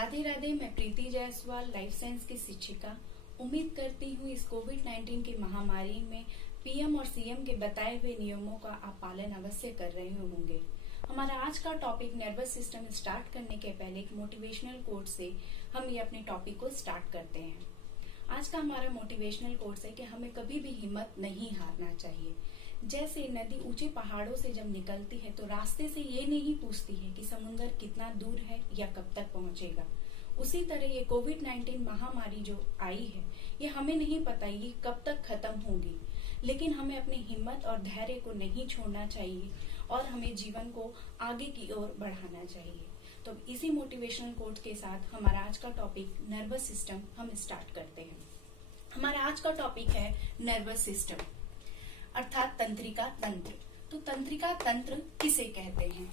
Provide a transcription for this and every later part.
राधे राधे। मैं प्रीति Jaiswal, life science की शिक्षिका। उम्मीद करती हूँ इस कोविड-19 की महामारी में पीएम और सीएम के बताए हुए नियमों का आप पालन अवश्य कर रहे होंगे। हमारा आज का टॉपिक नर्वस सिस्टम स्टार्ट करने के पहले एक मोटिवेशनल कोट से हम ये अपने टॉपिक को स्टार्ट करते हैं। आज का हमारा मोटिवेशनल कोट है कि हमें कभी भी हिम्मत नहीं हारना चाहिए। जैसे नदी ऊंचे पहाड़ों से जब निकलती है तो रास्ते से ये नहीं पूछती है कि समुद्र कितना दूर है या कब तक पहुंचेगा। उसी तरह ये कोविड-19 महामारी जो आई है ये हमें नहीं पता ये कब तक खत्म होगी, लेकिन हमें अपनी हिम्मत और धैर्य को नहीं छोड़ना चाहिए और हमें जीवन को आगे की ओर बढ़ाना चाहिए। तो इसी मोटिवेशनल कोट के साथ हमारा आज का टॉपिक नर्वस सिस्टम हम स्टार्ट करते हैं। हमारा आज का टॉपिक है नर्वस सिस्टम अर्थात तंत्रिका तंत्र। तो तंत्रिका तंत्र किसे कहते हैं?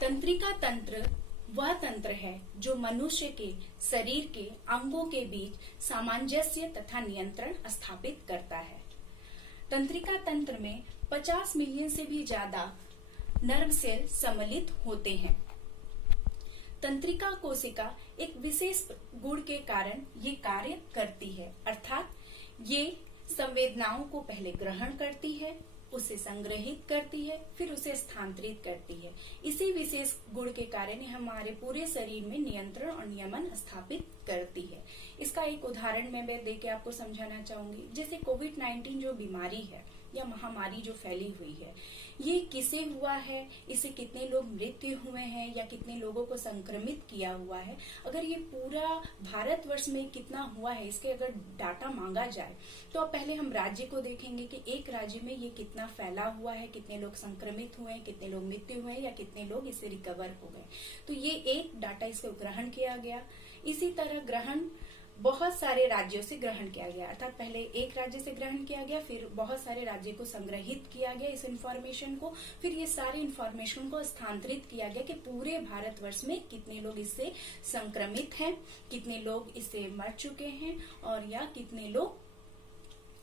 तंत्रिका तंत्र वह तंत्र है जो मनुष्य के शरीर के अंगों के बीच सामंजस्य तथा नियंत्रण स्थापित करता है। तंत्रिका तंत्र में 50 मिलियन से भी ज्यादा नर्व सेल सम्मिलित होते हैं। तंत्रिका कोशिका एक विशेष गुण के कारण ये कार्य करती है, अर्थात ये संवेदनाओं को पहले ग्रहण करती है, उसे संग्रहित करती है, फिर उसे स्थानांतरित करती है। इसी विशेष गुण के कारण हमारे पूरे शरीर में नियंत्रण और नियमन स्थापित करती है। इसका एक उदाहरण मैं देके आपको समझाना चाहूंगी। जैसे कोविड-19 जो बीमारी है या महामारी जो फैली हुई है, ये किसे हुआ है, इससे कितने लोग मृत्यु हुए हैं या कितने लोगों को संक्रमित किया हुआ है, अगर ये पूरा भारतवर्ष में कितना हुआ है, इसके अगर डाटा मांगा जाए तो अब पहले हम राज्य को देखेंगे कि एक राज्य में ये कितना फैला हुआ है, कितने लोग संक्रमित हुए हैं, कितने लोग मृत्यु हुए या कितने लोग इससे रिकवर हो गए। तो ये एक डाटा इसको ग्रहण किया गया। इसी तरह ग्रहण बहुत सारे राज्यों से ग्रहण किया गया, अर्थात पहले एक राज्य से ग्रहण किया गया, फिर बहुत सारे राज्य को संग्रहित किया गया इस इंफॉर्मेशन को, फिर ये सारे इंफॉर्मेशन को स्थानांतरित किया गया कि पूरे भारतवर्ष में कितने लोग इससे संक्रमित हैं, कितने लोग इससे मर चुके हैं और या कितने लोग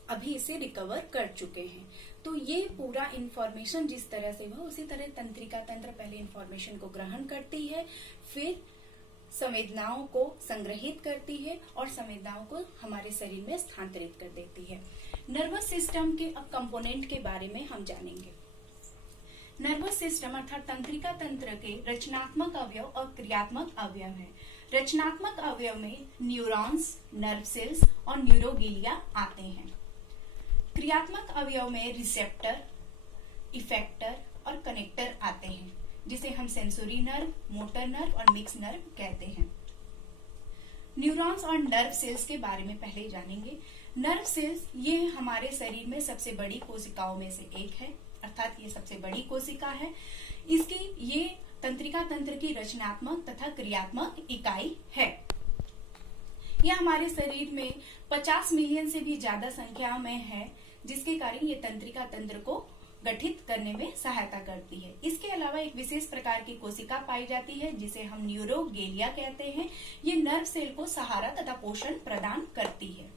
अभी इसे रिकवर कर चुके हैं। तो ये पूरा इंफॉर्मेशन जिस तरह से हुआ उसी तरह तंत्रिका तंत्र पहले इंफॉर्मेशन को ग्रहण करती है, फिर संवेदनाओं को संग्रहित करती है और संवेदनाओं को हमारे शरीर में स्थानांतरित कर देती है। नर्वस सिस्टम के अब कंपोनेंट के बारे में हम जानेंगे। नर्वस सिस्टम अर्थात तंत्रिका तंत्र के रचनात्मक अवयव और क्रियात्मक अवयव है। रचनात्मक अवयव में न्यूरॉन्स, नर्व सेल्स और न्यूरोगिलिया आते हैं। क्रियात्मक अवयव में रिसेप्टर, इफेक्टर और कनेक्टर आते हैं, जिसे हम सेंसोरी नर्व, मोटर नर्व और मिक्स नर्व कहते हैं। न्यूरॉन्स और नर्व सेल्स के बारे में पहले जानेंगे। नर्व सेल्स ये हमारे शरीर में सबसे बड़ी कोशिकाओं में से एक है, अर्थात ये सबसे बड़ी कोशिका है। इसकी ये तंत्रिका तंत्र की रचनात्मक तथा क्रियात्मक इकाई है। यह हमारे शरीर में 50 मिलियन से भी ज्यादा संख्या में है, जिसके कारण ये तंत्रिका तंत्र को गठित करने में सहायता करती है। इसके अलावा एक विशेष प्रकार की कोशिका पाई जाती है जिसे हम न्यूरोगेलिया कहते हैं। ये नर्व सेल को सहारा तथा पोषण प्रदान करती है।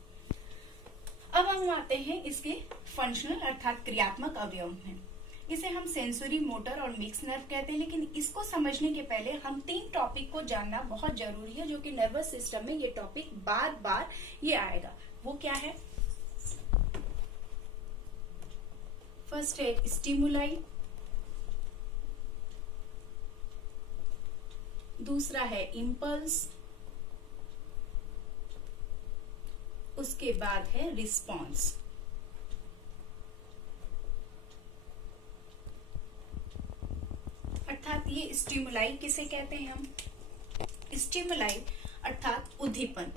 अब हम आते हैं इसके फंक्शनल अर्थात क्रियात्मक अवयव में। इसे हम सेंसरी, मोटर और मिक्स नर्व कहते हैं, लेकिन इसको समझने के पहले हम 3 टॉपिक को जानना बहुत जरूरी है, जो कि नर्वस सिस्टम में ये टॉपिक बार बार ये आएगा। वो क्या है? फर्स्ट है स्टिमुलाई, दूसरा है इम्पल्स, उसके बाद है रिस्पॉन्स। अर्थात ये स्टिमुलाई किसे कहते हैं हम? स्टिमुलाई अर्थात उद्दीपन।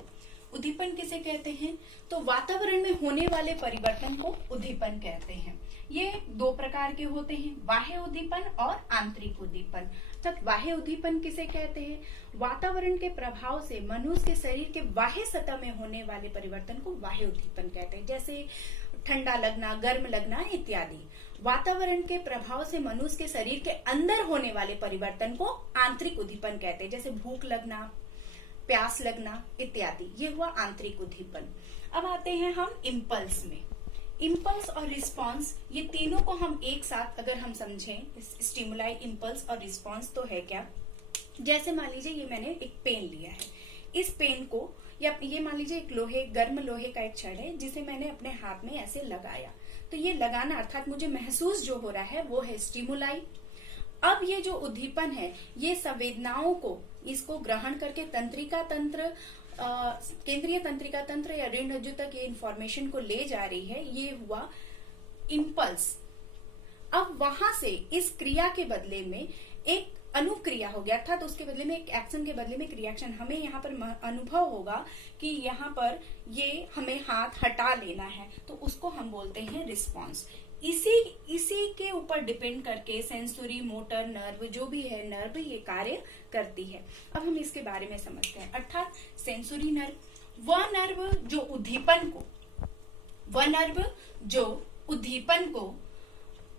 उद्दीपन किसे कहते हैं? तो वातावरण में होने वाले परिवर्तन को उद्दीपन कहते हैं। ये 2 प्रकार के होते हैं, बाह्य उद्दीपन और आंतरिक उद्दीपन। तब बाह्य उद्दीपन किसे कहते हैं? वातावरण के प्रभाव से मनुष्य के शरीर के बाह्य सतह में होने वाले परिवर्तन को बाह्य उद्दीपन कहते हैं, जैसे ठंडा लगना, गर्म लगना इत्यादि। वातावरण के प्रभाव से मनुष्य के शरीर के अंदर होने वाले परिवर्तन को आंतरिक उद्दीपन कहते हैं, जैसे भूख लगना, प्यास लगना इत्यादि। ये हुआ आंतरिक उद्दीपन। अब आते हैं हम इम्पल्स में। इम्पल्स और रिस्पॉन्स, ये तीनों को हम एक साथ अगर हम समझें, स्टिमुलाई, इम्पल्स और रिस्पॉन्स तो है क्या? जैसे मान लीजिए ये मैंने एक पेन लिया है, इस पेन को, या ये मान लीजिए एक गर्म लोहे का एक छड़ है जिसे मैंने अपने हाथ में ऐसे लगाया, तो ये लगाना अर्थात मुझे महसूस जो हो रहा है वो है स्टिमुलाई। अब ये जो उद्दीपन है ये संवेदनाओं को, इसको ग्रहण करके तंत्रिका तंत्र, केंद्रीय तंत्रिका तंत्र या रीढ़ रज्जु तक ये इंफॉर्मेशन को ले जा रही है। ये हुआ इम्पल्स। अब वहां से इस क्रिया के बदले में एक अनुक्रिया हो गया, अर्थात उसके बदले में एक एक्शन के बदले में एक रिएक्शन। हमें यहाँ पर अनुभव होगा कि यहाँ पर ये हमें हाथ हटा लेना है, तो उसको हम बोलते हैं रिस्पॉन्स। इसी के ऊपर डिपेंड करके सेंसरी, मोटर, नर्व, जो भी है नर्व, ये कार्य करती है। अब हम इसके बारे में समझते हैं। अर्थात सेंसरी नर्व वह नर्व जो उद्दीपन को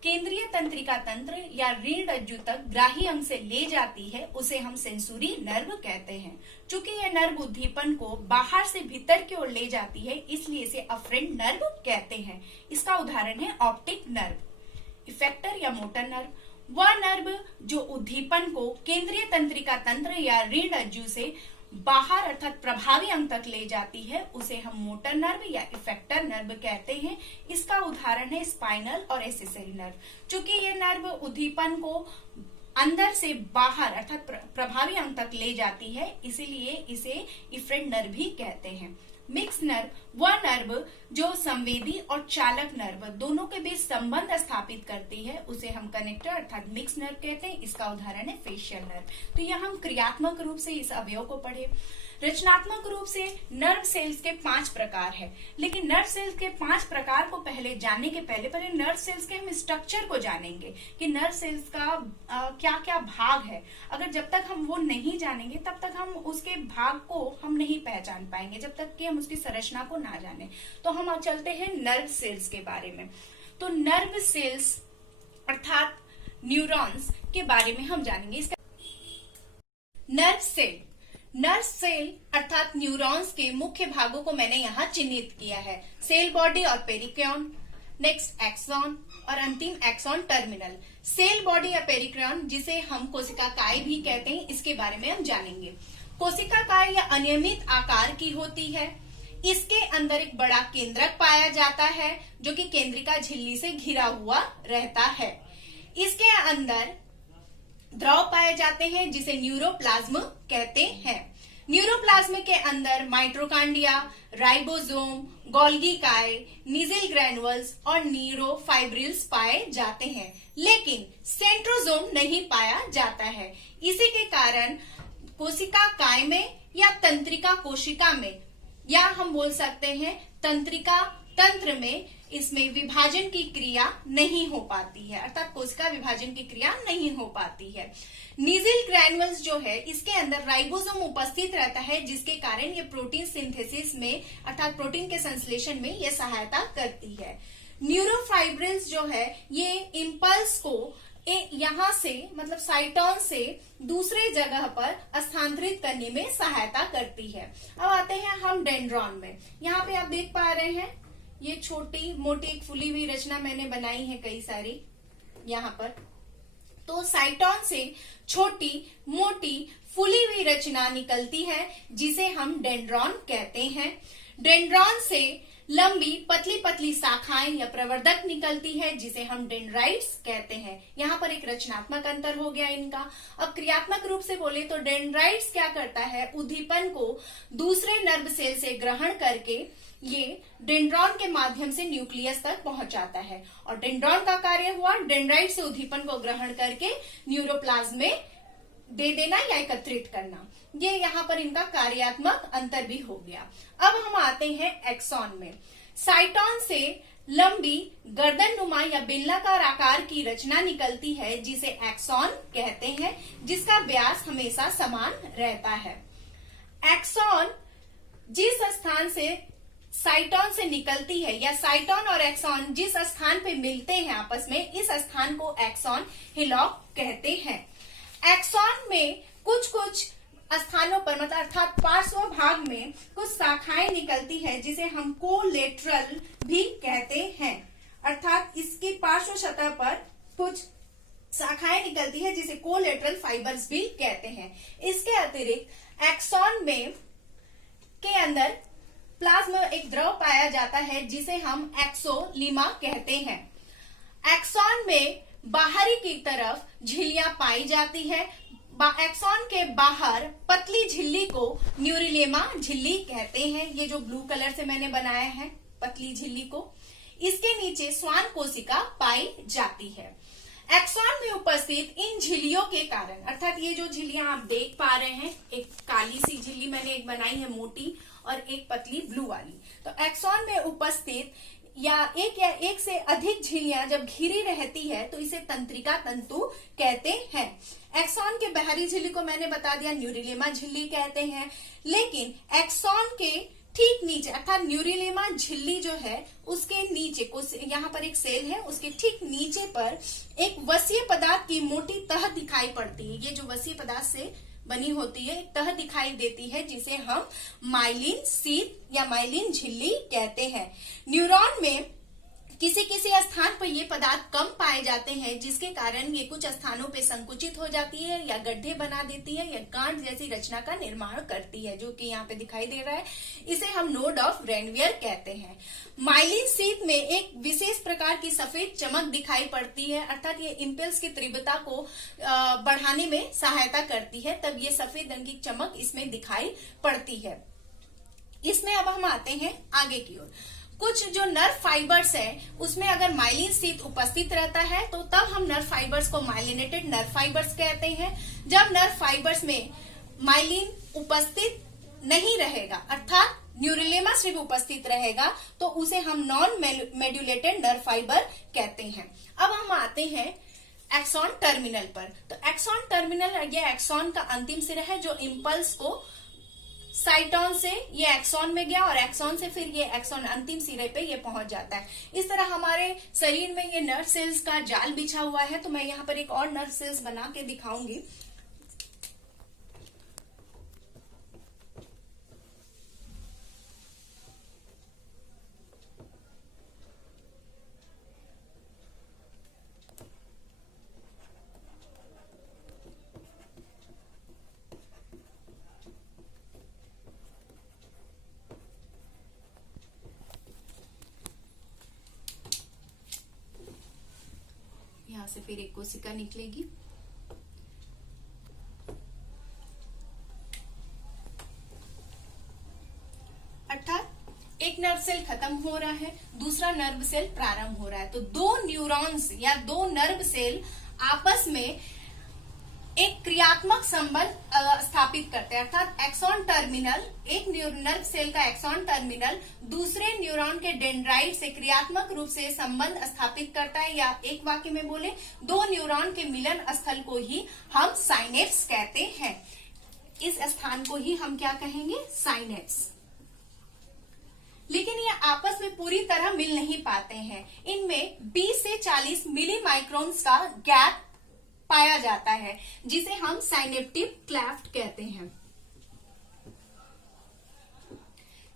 केंद्रीय तंत्रिका तंत्र या रीढ़ रज्जु तक ग्राही अंग से ले जाती है, उसे हम सेंसरी नर्व कहते हैं। चूंकि यह नर्व उद्दीपन को बाहर से भीतर की ओर ले जाती है, इसलिए इसे अफरेंट नर्व कहते हैं। इसका उदाहरण है ऑप्टिक नर्व। इफेक्टर या मोटर नर्व वह नर्व जो उद्दीपन को केंद्रीय तंत्रिका तंत्र या रीढ़ रज्जु से बाहर अर्थात प्रभावी अंग तक ले जाती है, उसे हम मोटर नर्व या इफेक्टर नर्व कहते हैं। इसका उदाहरण है स्पाइनल और एक्सेसरी नर्व। चूंकि ये नर्व उद्दीपन को अंदर से बाहर अर्थात प्रभावी अंग तक ले जाती है, इसीलिए इसे इफरेंट नर्व भी कहते हैं। मिक्स नर्व वह नर्व जो संवेदी और चालक नर्व दोनों के बीच संबंध स्थापित करती है, उसे हम कनेक्टर अर्थात मिक्स नर्व कहते हैं। इसका उदाहरण है फेशियल नर्व। तो यह हम क्रियात्मक रूप से इस अवयव को पढ़े। रचनात्मक रूप से नर्व सेल्स के 5 प्रकार है, लेकिन नर्व सेल्स के 5 प्रकार को पहले जानने के पहले नर्व सेल्स के हम स्ट्रक्चर को जानेंगे कि नर्व सेल्स का क्या क्या भाग है। अगर जब तक हम वो नहीं जानेंगे तब तक हम उसके भाग को हम नहीं पहचान पाएंगे, जब तक कि हम उसकी संरचना को ना जाने। तो हम चलते हैं नर्व सेल्स के बारे में। तो नर्व सेल्स अर्थात न्यूरॉन्स के बारे में हम जानेंगे। इसका नर्व सेल अर्थात न्यूरॉन्स के मुख्य भागों को मैंने यहाँ चिन्हित किया है। सेल बॉडी और पेरिक्यून, नेक्स्ट एक्सॉन और अंतिम एक्सॉन टर्मिनल। सेल बॉडी या पेरिक्यून जिसे हम कोशिकाकाय भी कहते हैं, इसके बारे में हम जानेंगे। कोशिकाकाय या अनियमित आकार की होती है। इसके अंदर एक बड़ा केंद्रक पाया जाता है जो कि केंद्रिका झिल्ली से घिरा हुआ रहता है। इसके अंदर द्रव पाए जाते हैं जिसे न्यूरोप्लाज्म कहते हैं। न्यूरोप्लाज्म के अंदर माइटोकॉन्ड्रिया, राइबोसोम, गोल्गी काय, नीजल ग्रैन्युल्स और न्यूरोफाइब्रिल्स पाए जाते हैं, लेकिन सेंट्रोसोम नहीं पाया जाता है। इसी के कारण कोशिका काय में या तंत्रिका कोशिका में, या हम बोल सकते हैं तंत्रिका तंत्र में, इसमें विभाजन की क्रिया नहीं हो पाती है, अर्थात कोशिका विभाजन की क्रिया नहीं हो पाती है। नीजल ग्रैन्युल्स जो है इसके अंदर राइबोसोम उपस्थित रहता है, जिसके कारण ये प्रोटीन सिंथेसिस में अर्थात प्रोटीन के संश्लेषण में ये सहायता करती है। न्यूरोफाइब्रिल्स जो है ये इम्पल्स को यहाँ से मतलब साइटोन से दूसरे जगह पर स्थानांतरित करने में सहायता करती है। अब आते हैं हम डेंड्रॉन में। यहाँ पे आप देख पा रहे हैं ये छोटी मोटी एक फुली हुई रचना मैंने बनाई है कई सारी यहाँ पर। तो साइटोन से छोटी मोटी फुली हुई रचना निकलती है जिसे हम डेंड्रॉन कहते हैं। डेंड्रॉन से लंबी पतली पतली शाखाएं या प्रवर्धक निकलती है जिसे हम डेंड्राइट्स कहते हैं। यहाँ पर एक रचनात्मक अंतर हो गया इनका। अब क्रियात्मक रूप से बोले तो डेंड्राइट्स क्या करता है, उद्दीपन को दूसरे नर्व सेल से ग्रहण करके ये डेंड्रॉन के माध्यम से न्यूक्लियस तक पहुंचाता है, और डेंड्रॉन का कार्य हुआ डेंड्राइट से उद्दीपन को ग्रहण करके न्यूरोप्लाज्म में दे देना या एकत्रित करना। ये यहाँ पर इनका कार्यात्मक अंतर भी हो गया। अब हम आते हैं एक्सॉन में। साइटोन से लंबी गर्दननुमा या बेलनाकार आकार की रचना निकलती है जिसे एक्सॉन कहते हैं, जिसका व्यास हमेशा समान रहता है। एक्सॉन जिस स्थान से साइटोन से निकलती है या साइटोन और एक्सॉन जिस स्थान पे मिलते हैं आपस में, इस स्थान को एक्सॉन हिलॉक कहते हैं। एक्सॉन में कुछ कुछ स्थानों पर मतलब अर्थात पार्श्व भाग में कुछ शाखाएं निकलती है जिसे हम कोलेटरल भी कहते हैं, अर्थात इसकी पार्श्व सतह पर कुछ शाखाएं निकलती है जिसे कोलेटरल फाइबर्स भी कहते हैं। इसके अतिरिक्त एक्सॉन में के अंदर प्लाज्मा एक द्रव पाया जाता है जिसे हम एक्सोलीमा कहते हैं। एक्सॉन में बाहरी की तरफ झिल्लियां पाई जाती है। एक्सॉन के बाहर पतली झिल्ली को न्यूरिलेमा झिल्ली कहते हैं। ये जो ब्लू कलर से मैंने बनाया है पतली झिल्ली को, इसके नीचे श्वान कोशिका पाई जाती है। एक्सॉन में उपस्थित इन झिल्लियों के कारण, अर्थात ये जो झिल्लियां आप देख पा रहे हैं, एक काली सी झिल्ली मैंने एक बनाई है मोटी और एक पतली ब्लू वाली, तो एक्सॉन में उपस्थित या एक से अधिक झिल्लियां जब घिरी रहती है तो इसे तंत्रिका तंतु कहते हैं। एक्सॉन के बाहरी झिल्ली को मैंने बता दिया न्यूरिलेमा झिल्ली कहते हैं, लेकिन एक्सॉन के ठीक नीचे अर्थात न्यूरिलेमा झिल्ली जो है उसके नीचे यहाँ पर एक सेल है, उसके ठीक नीचे पर एक वसीय पदार्थ की मोटी तह दिखाई पड़ती है। ये जो वसीय पदार्थ से बनी होती है एक तह दिखाई देती है जिसे हम माइलिन शीथ या माइलिन झिल्ली कहते हैं। न्यूरॉन में किसी किसी स्थान पर ये पदार्थ कम पाए जाते हैं जिसके कारण ये कुछ स्थानों पे संकुचित हो जाती है या गड्ढे बना देती है या गांठ जैसी रचना का निर्माण करती है, जो कि यहाँ पे दिखाई दे रहा है। इसे हम नोड ऑफ रेनवियर कहते हैं। माइलिन शीथ में एक विशेष प्रकार की सफेद चमक दिखाई पड़ती है, अर्थात ये इम्पल्स की तीव्रता को बढ़ाने में सहायता करती है, तब ये सफेद रंग की चमक इसमें दिखाई पड़ती है। इसमें अब हम आते हैं आगे की ओर। कुछ जो नर्व फाइबर्स है उसमें अगर माइलिन शीथ उपस्थित रहता है तो तब हम नर्व फाइबर्स को माइलिनेटेड नर्व फाइबर्स कहते हैं। जब नर्व फाइबर्स में माइलिन उपस्थित नहीं रहेगा अर्थात न्यूरिलेमा सिर्फ उपस्थित रहेगा तो उसे हम नॉन मेड्यूलेटेड नर्व फाइबर कहते हैं। अब हम आते हैं एक्सॉन टर्मिनल पर। तो एक्सॉन टर्मिनल ये एक्सॉन का अंतिम सिरा है जो इम्पल्स को साइटोन से ये एक्सॉन में गया और एक्सॉन से फिर ये एक्सॉन अंतिम सिरे पे ये पहुंच जाता है। इस तरह हमारे शरीर में ये नर्व सेल्स का जाल बिछा हुआ है, तो मैं यहाँ पर एक और नर्व सेल्स बना के दिखाऊंगी। यहाँ से फिर एक कोशिका निकलेगी। अर्थात एक नर्व सेल खत्म हो रहा है, दूसरा नर्व सेल प्रारंभ हो रहा है, तो दो न्यूरॉन्स या दो नर्व सेल आपस में एक क्रियात्मक संबंध स्थापित करते हैं। अर्थात एक्सॉन टर्मिनल, एक नर्व सेल का एक्सॉन टर्मिनल दूसरे न्यूरॉन के डेंड्राइट से क्रियात्मक रूप से संबंध स्थापित करता है, या एक वाक्य में बोले दो न्यूरॉन के मिलन स्थल को ही हम साइनेप्स कहते हैं। इस स्थान को ही हम क्या कहेंगे? साइनेप्स। लेकिन ये आपस में पूरी तरह मिल नहीं पाते हैं। इनमें 20 से 40 मिली माइक्रोन्स का गैप पाया जाता है जिसे हम साइनेप्टिक क्लेफ्ट कहते हैं।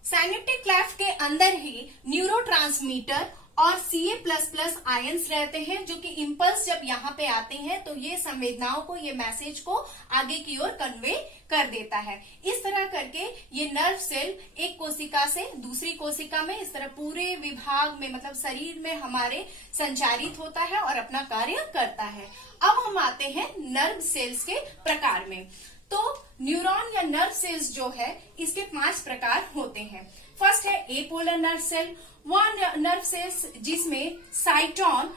साइनेप्टिक क्लेफ्ट के अंदर ही न्यूरोट्रांसमीटर और Ca++ आयंस रहते हैं जो कि इंपल्स जब यहाँ पे आते हैं तो ये संवेदनाओं को, ये मैसेज को आगे की ओर कन्वे कर देता है। इस तरह करके ये नर्व सेल एक कोशिका से दूसरी कोशिका में इस तरह पूरे विभाग में मतलब शरीर में हमारे संचारित होता है और अपना कार्य करता है। अब हम आते हैं नर्व सेल्स के प्रकार में। तो न्यूरॉन या नर्व सेल्स जो है इसके 5 प्रकार होते हैं। फर्स्ट है एपोलर नर्व सेल, वह नर्व सेल्स जिसमें साइटोन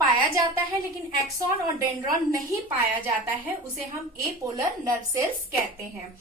पाया जाता है लेकिन एक्सॉन और डेंड्रॉन नहीं पाया जाता है, उसे हम एपोलर नर्व सेल्स कहते हैं।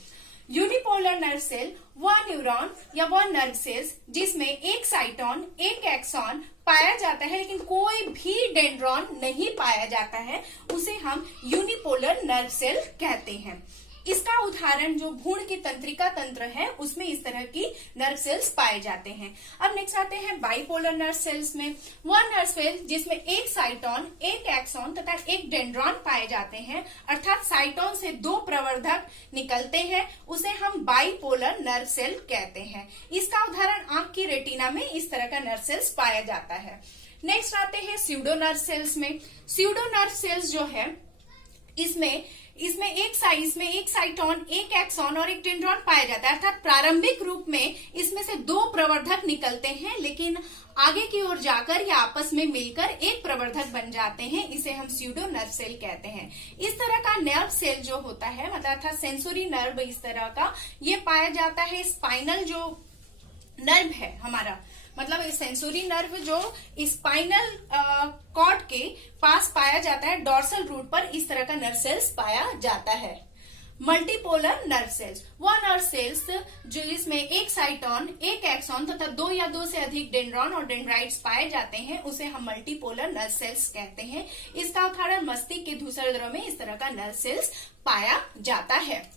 यूनिपोलर नर्व सेल वह न्यूरॉन या वह नर्व सेल्स जिसमें एक साइटोन एक एक्सॉन पाया जाता है लेकिन कोई भी डेंड्रॉन नहीं पाया जाता है, उसे हम यूनिपोलर नर्व सेल कहते हैं। इसका उदाहरण जो भ्रूण की तंत्रिका तंत्र है उसमें इस तरह की नर्व सेल्स पाए जाते हैं। अब नेक्स्ट आते हैं बाइपोलर नर्व सेल्स में। वह नर्व सेल जिसमें एक साइटोन एक एक्सॉन तथा एक डेंड्रॉन पाए जाते हैं, अर्थात साइटोन से 2 प्रवर्धक निकलते हैं, उसे हम बाइपोलर नर्व सेल कहते हैं। इसका उदाहरण आंख की रेटिना में इस तरह का नर्व सेल्स पाया जाता है। नेक्स्ट आते हैं स्यूडो नर्व सेल्स में। स्यूडो नर्व सेल्स जो है इसमें इसमें एक साइटोन, एक एक्सॉन और एक डेंड्रॉन पाया जाता है। अर्थात प्रारंभिक रूप में इसमें से 2 प्रवर्धक निकलते हैं, लेकिन आगे की ओर जाकर या आपस में मिलकर एक प्रवर्धक बन जाते हैं। इसे हम स्यूडो नर्व सेल कहते हैं। इस तरह का नर्व सेल जो होता है, मतलब अर्थात सेंसोरी नर्व इस तरह का ये पाया जाता है स्पाइनल जो नर्व है हमारा, मतलब सेंसोरी नर्व जो स्पाइनल कॉर्ड के पास पाया जाता है, डॉर्सल रूट पर इस तरह का नर्व सेल्स पाया जाता है। मल्टीपोलर नर्व सेल्स वह नर्व सेल्स जो जिसमें एक साइटोन, एक एक्सॉन तथा 2 या 2 से अधिक डेंड्रॉन और डेंड्राइट्स पाए जाते हैं, उसे हम मल्टीपोलर नर्व सेल्स कहते हैं। इसका उदाहरण मस्तिष्क के धूसर द्रव में इस तरह का नर्व सेल्स पाया जाता है।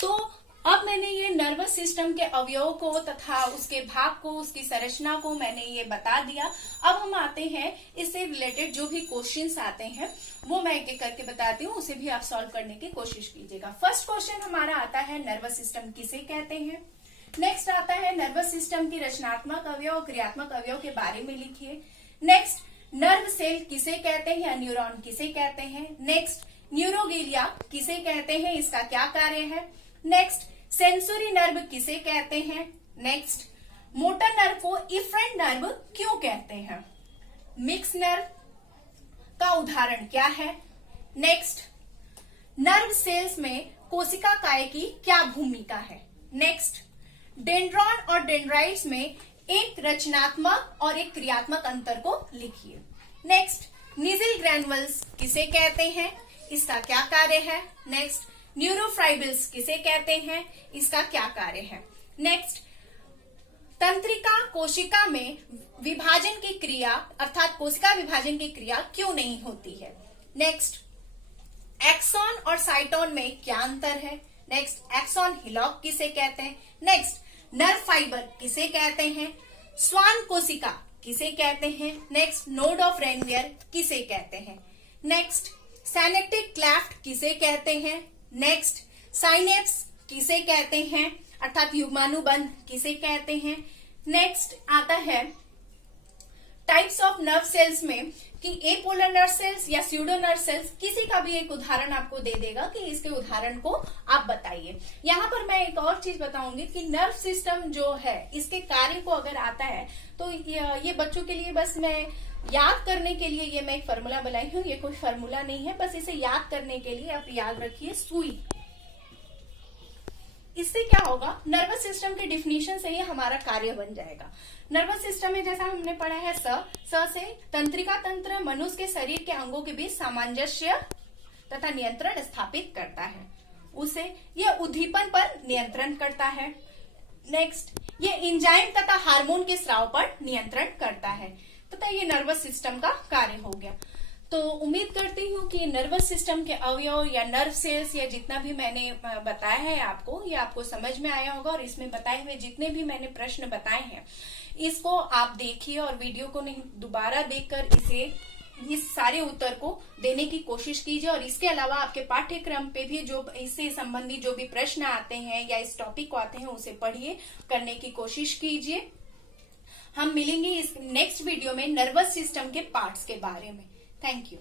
तो अब मैंने ये नर्वस सिस्टम के अवयव को तथा उसके भाग को, उसकी संरचना को मैंने ये बता दिया। अब हम आते हैं इससे रिलेटेड जो भी क्वेश्चंस आते हैं वो मैं एक एक करके बताती हूँ, उसे भी आप सॉल्व करने की कोशिश कीजिएगा। फर्स्ट क्वेश्चन हमारा आता है नर्वस सिस्टम किसे कहते हैं। नेक्स्ट आता है नर्वस सिस्टम की रचनात्मक अवयव और क्रियात्मक अवयव के बारे में लिखिए। नेक्स्ट नर्व सेल किसे कहते हैं या न्यूरॉन किसे कहते हैं। नेक्स्ट न्यूरोगिलिया किसे कहते हैं, इसका क्या कार्य है। नेक्स्ट सेंसोरी नर्व किसे कहते हैं। नेक्स्ट मोटर नर्व को इफरेंट नर्व क्यों कहते हैं। मिक्स नर्व का उदाहरण क्या है। नेक्स्ट नर्व सेल्स में कोशिका काय की क्या भूमिका है। नेक्स्ट डेंड्रॉन और डेंड्राइट्स में एक रचनात्मक और एक क्रियात्मक अंतर को लिखिए। नेक्स्ट निजिल ग्रैनुअल्स किसे कहते हैं, इसका क्या कार्य है। नेक्स्ट न्यूरोफाइब्रिल्स किसे कहते हैं, इसका क्या कार्य है। नेक्स्ट तंत्रिका कोशिका में विभाजन की क्रिया अर्थात कोशिका विभाजन की क्रिया क्यों नहीं होती है। नेक्स्ट एक्सॉन और साइटोन में क्या अंतर है। नेक्स्ट एक्सॉन हिलॉक किसे कहते हैं। नेक्स्ट नर्व फाइबर किसे कहते हैं। स्वान कोशिका किसे कहते हैं। नेक्स्ट नोड ऑफ रेनवियर किसे कहते हैं। नेक्स्ट साइनेप्टिक क्लेफ्ट किसे कहते हैं। नेक्स्ट साइनेप्स किसे कहते हैं, अर्थात युग्मानुबंध किसे कहते हैं। नेक्स्ट आता है टाइप्स ऑफ नर्व सेल्स में कि एपोलर नर्व सेल्स या स्यूडो नर्व सेल्स, किसी का भी एक उदाहरण आपको दे देगा कि इसके उदाहरण को आप बताइए। यहाँ पर मैं एक और चीज बताऊंगी कि नर्व सिस्टम जो है इसके कार्य को अगर आता है तो ये बच्चों के लिए बस मैं याद करने के लिए ये मैं एक फॉर्मूला बनाई हूँ। ये कोई फॉर्मूला नहीं है, बस इसे याद करने के लिए आप याद रखिए सुई। इससे क्या होगा, नर्वस सिस्टम के डिफिनीशन से ही हमारा कार्य बन जाएगा। नर्वस सिस्टम में जैसा हमने पढ़ा है स से तंत्रिका तंत्र मनुष्य के शरीर के अंगों के बीच सामंजस्य तथा नियंत्रण स्थापित करता है। उसे यह उद्दीपन पर नियंत्रण करता है। नेक्स्ट ये एंजाइम तथा हार्मोन के स्राव पर नियंत्रण करता है तथा ये नर्वस सिस्टम का कार्य हो गया। तो उम्मीद करती हूँ कि नर्वस सिस्टम के अवयव या नर्व सेल्स या जितना भी मैंने बताया है आपको, ये आपको समझ में आया होगा। और इसमें बताए हुए जितने भी मैंने प्रश्न बताए हैं इसको आप देखिए और वीडियो को नहीं दोबारा देखकर इस सारे उत्तर को देने की कोशिश कीजिए। और इसके अलावा आपके पाठ्यक्रम पे भी जो इससे संबंधित जो भी प्रश्न आते हैं या इस टॉपिक को आते हैं उसे पढ़िए, करने की कोशिश कीजिए। हम मिलेंगे इस नेक्स्ट वीडियो में नर्वस सिस्टम के पार्ट्स के बारे में। Thank you.